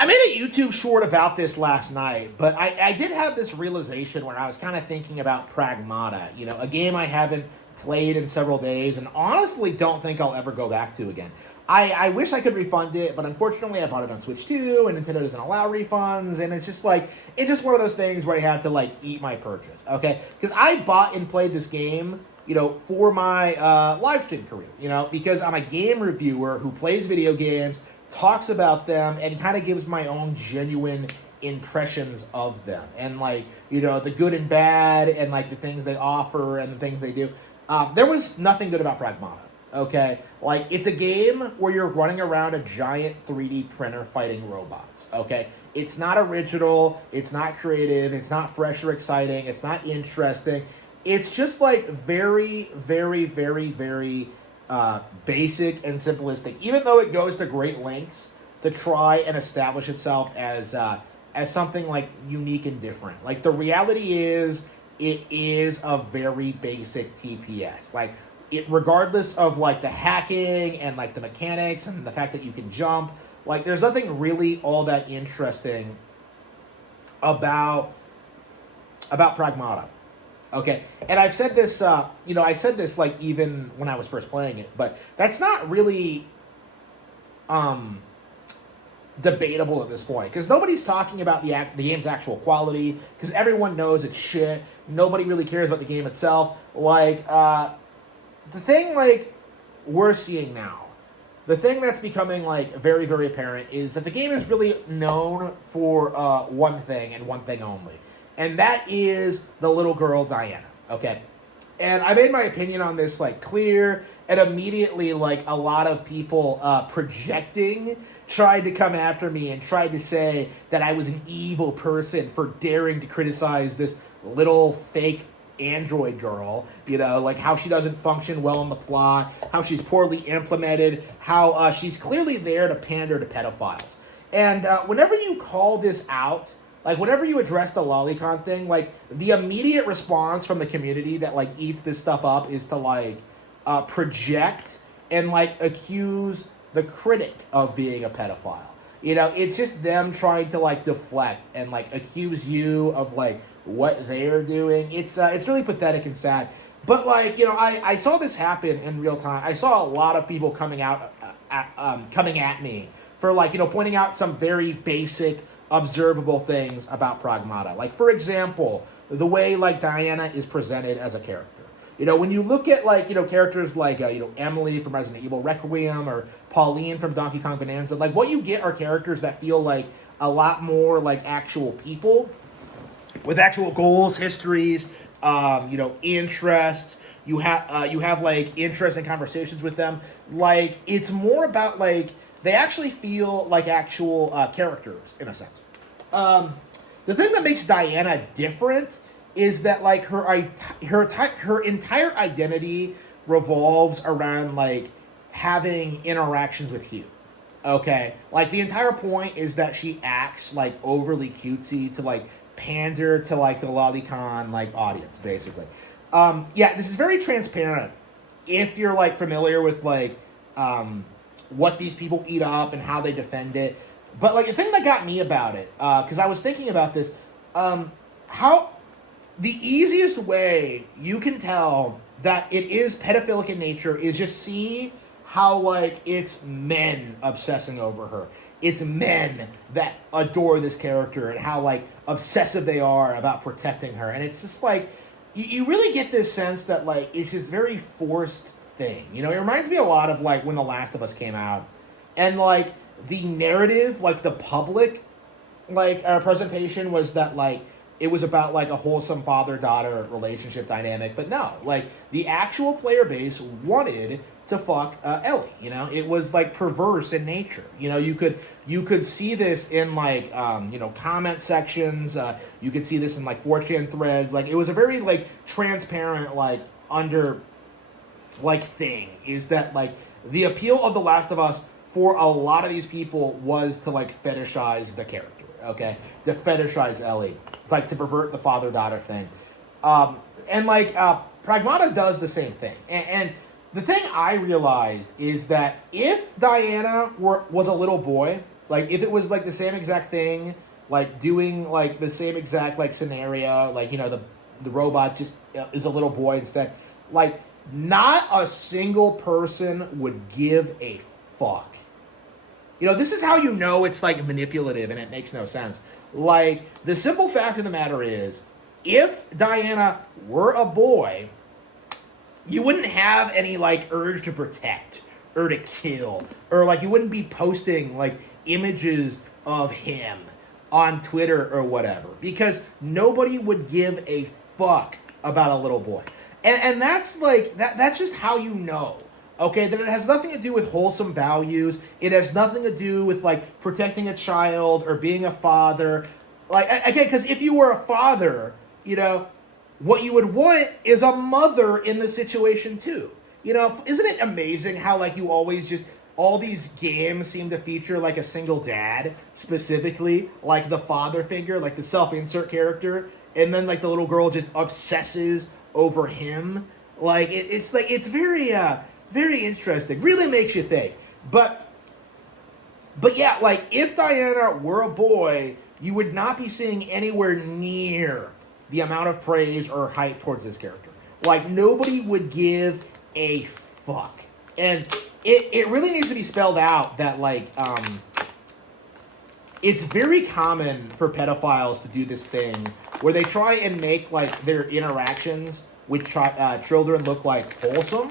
I made a YouTube short about this last night, but I did have this realization where I was kind of thinking about Pragmata, a game I haven't played in several days and honestly don't think I'll ever go back to again. I wish I could refund it, but unfortunately I bought it on Switch 2 and Nintendo doesn't allow refunds, and it's just one of those things where I had to eat my purchase, okay? Because I bought and played this game, for my live stream career, because I'm a game reviewer who plays video games, talks about them, and kind of gives my own genuine impressions of them. And, the good and bad, and, the things they offer and the things they do. There was nothing good about Pragmata, okay? It's a game where you're running around a giant 3D printer fighting robots, okay? It's not original, it's not creative, it's not fresh or exciting, it's not interesting. It's just, very, very, very, very basic and simplistic, even though it goes to great lengths to try and establish itself as something unique and different. The reality is, it is a very basic TPS. Regardless of the hacking and the mechanics and the fact that you can jump, there's nothing really all that interesting about Pragmata. Okay, and I've said this, I said this even when I was first playing it, but that's not really debatable at this point, because nobody's talking about the game's actual quality, because everyone knows it's shit. Nobody really cares about the game itself. The thing we're seeing now, the thing that's becoming very, very apparent is that the game is really known for one thing and one thing only. And that is the little girl, Diana, okay? And I made my opinion on this, clear, and immediately, a lot of people projecting tried to come after me and tried to say that I was an evil person for daring to criticize this little fake android girl, how she doesn't function well in the plot, how she's poorly implemented, how she's clearly there to pander to pedophiles. And whenever you call this out, whenever you address the lolicon thing, the immediate response from the community that, eats this stuff up is to, project and, accuse the critic of being a pedophile. It's just them trying to, deflect and, accuse you of, what they're doing. It's really pathetic and sad. But, I saw this happen in real time. I saw a lot of people coming at me for, pointing out some very basic, observable things about Pragmata. For example, the way Diana is presented as a character. When you look at characters Emily from Resident Evil Requiem or Pauline from Donkey Kong Bonanza, what you get are characters that feel a lot more actual people with actual goals, histories, interests. You have interesting conversations with them. It's more about they actually feel like actual characters, in a sense. The thing that makes Diana different is that her entire identity revolves around having interactions with Hugh. Okay, the entire point is that she acts overly cutesy to pander to the lolicon audience, basically. This is very transparent if you're familiar with what these people eat up and how they defend it. But the thing that got me about it, because I was thinking about this, how the easiest way you can tell that it is pedophilic in nature is just see how it's men obsessing over her. It's men that adore this character and how obsessive they are about protecting her. And it's just you really get this sense that it's this very forced thing. It reminds me a lot of when The Last of Us came out, and the narrative, the public presentation was that it was about a wholesome father-daughter relationship dynamic, but no, the actual player base wanted to fuck Ellie. It was perverse in nature. You could see this in comment sections. You could see this in 4chan threads. It was a very transparent under thing. Is that the appeal of The Last of Us for a lot of these people was to fetishize the character. Okay, to fetishize Ellie, to pervert the father-daughter thing, and Pragmata does the same thing. And the thing I realized is that if Diana was a little boy, Like, if it was, like, the same exact thing, like, doing, like, the same exact, like, scenario, like, the robot just is a little boy instead, like, not a single person would give a fuck. This is how you know it's, like, manipulative and it makes no sense. Like, the simple fact of the matter is, if Diana were a boy, you wouldn't have any, like, urge to protect or to kill, or, like, you wouldn't be posting, like, images of him on Twitter or whatever, because nobody would give a fuck about a little boy. And that's, like, that's just how you know, okay, that it has nothing to do with wholesome values. It has nothing to do with, like, protecting a child or being a father. Like, again, because if you were a father, what you would want is a mother in the situation too. Isn't it amazing how, like, you always just, all these games seem to feature, like, a single dad, specifically, like, the father figure, like, the self-insert character, and then, like, the little girl just obsesses over him. Like, it's very, very interesting. Really makes you think. But yeah, like, if Diana were a boy, you would not be seeing anywhere near the amount of praise or hype towards this character. Like, nobody would give a fuck. And it really needs to be spelled out that, like, it's very common for pedophiles to do this thing where they try and make, like, their interactions with children look, like, wholesome.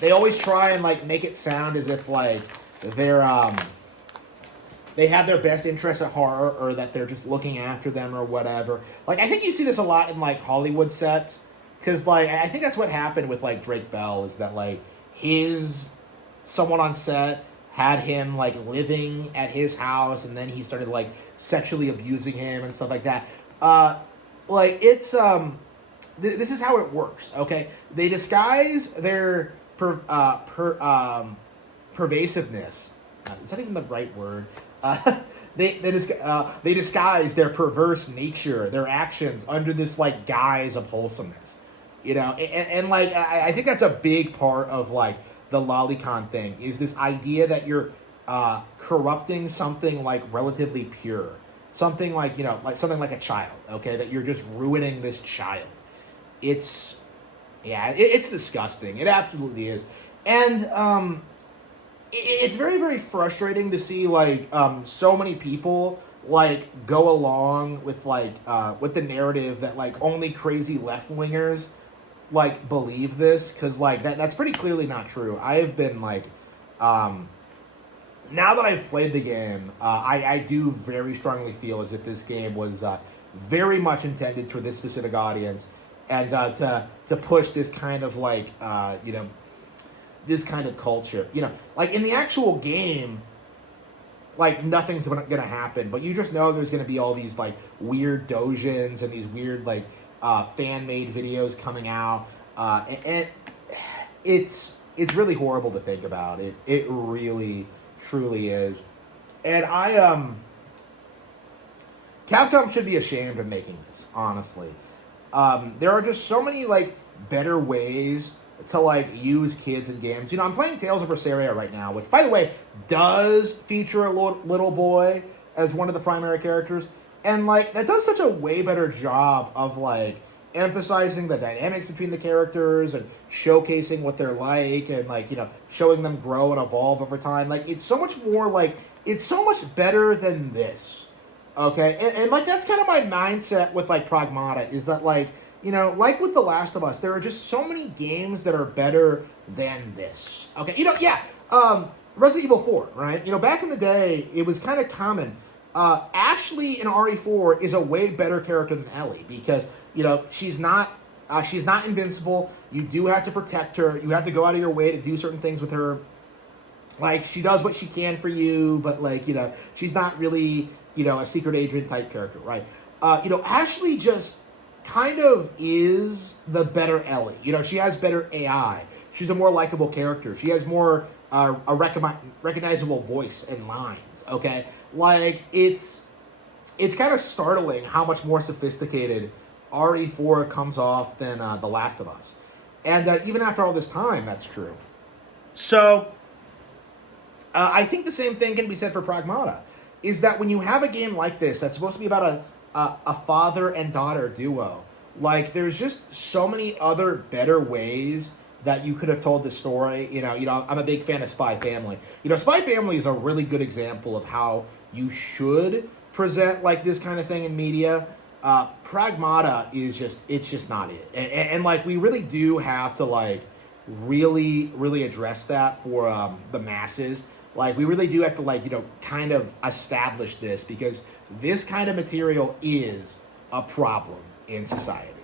They always try and, like, make it sound as if, like, they have their best interests at heart, or that they're just looking after them or whatever. Like, I think you see this a lot in, like, Hollywood sets, because, like, I think that's what happened with, like, Drake Bell, is that, like, someone on set had him, like, living at his house, and then he started, like, sexually abusing him and stuff like that. Like, it's, this is how it works, okay? They disguise their pervasiveness. Is that even the right word? They disguise their perverse nature, their actions, under this, like, guise of wholesomeness, and like, I think that's a big part of, like, the lolicon thing, is this idea that you're corrupting something, like, relatively pure, something like, like something like a child, okay, that you're just ruining this child. It's disgusting. It absolutely is. And it's very, very frustrating to see, like, so many people, like, go along with, like, with the narrative that, like, only crazy left-wingers, like, believe this, because, like, that's pretty clearly not true. I have been, like, now that I've played the game, I do very strongly feel as if this game was very much intended for this specific audience, and to push this kind of, like, this kind of culture. Like, in the actual game, like, nothing's gonna happen, but you just know there's gonna be all these, like, weird dojins and these weird, like, fan-made videos coming out, and it's really horrible to think about. It really, truly is. And Capcom should be ashamed of making this, honestly. There are just so many, like, better ways to, like, use kids in games. I'm playing Tales of Berseria right now, which, by the way, does feature a little boy as one of the primary characters. And, like, that does such a way better job of, like, emphasizing the dynamics between the characters and showcasing what they're like, and, like, showing them grow and evolve over time. Like, it's so much more, like, it's so much better than this, okay? And like, that's kind of my mindset with, like, Pragmata, is that, like, like with The Last of Us, there are just so many games that are better than this, okay? Resident Evil 4, right? Back in the day, it was kind of common. Ashley in RE4 is a way better character than Ellie, because, she's not invincible. You do have to protect her. You have to go out of your way to do certain things with her. Like, she does what she can for you, but, like, she's not really, a secret agent type character, right? Ashley just kind of is the better Ellie. She has better AI. She's a more likable character. She has more a recognizable voice and lines, okay? Like, it's kind of startling how much more sophisticated RE4 comes off than The Last of Us. And even after all this time, that's true. So, I think the same thing can be said for Pragmata. Is that when you have a game like this that's supposed to be about a father and daughter duo, like there's just so many other better ways that you could have told the story. I'm a big fan of Spy Family. Spy Family is a really good example of how you should present like this kind of thing in media. Pragmata is it's just not it, and like we really do have to like really address that for the masses. Like we really do have to like kind of establish this, because this kind of material is a problem in society.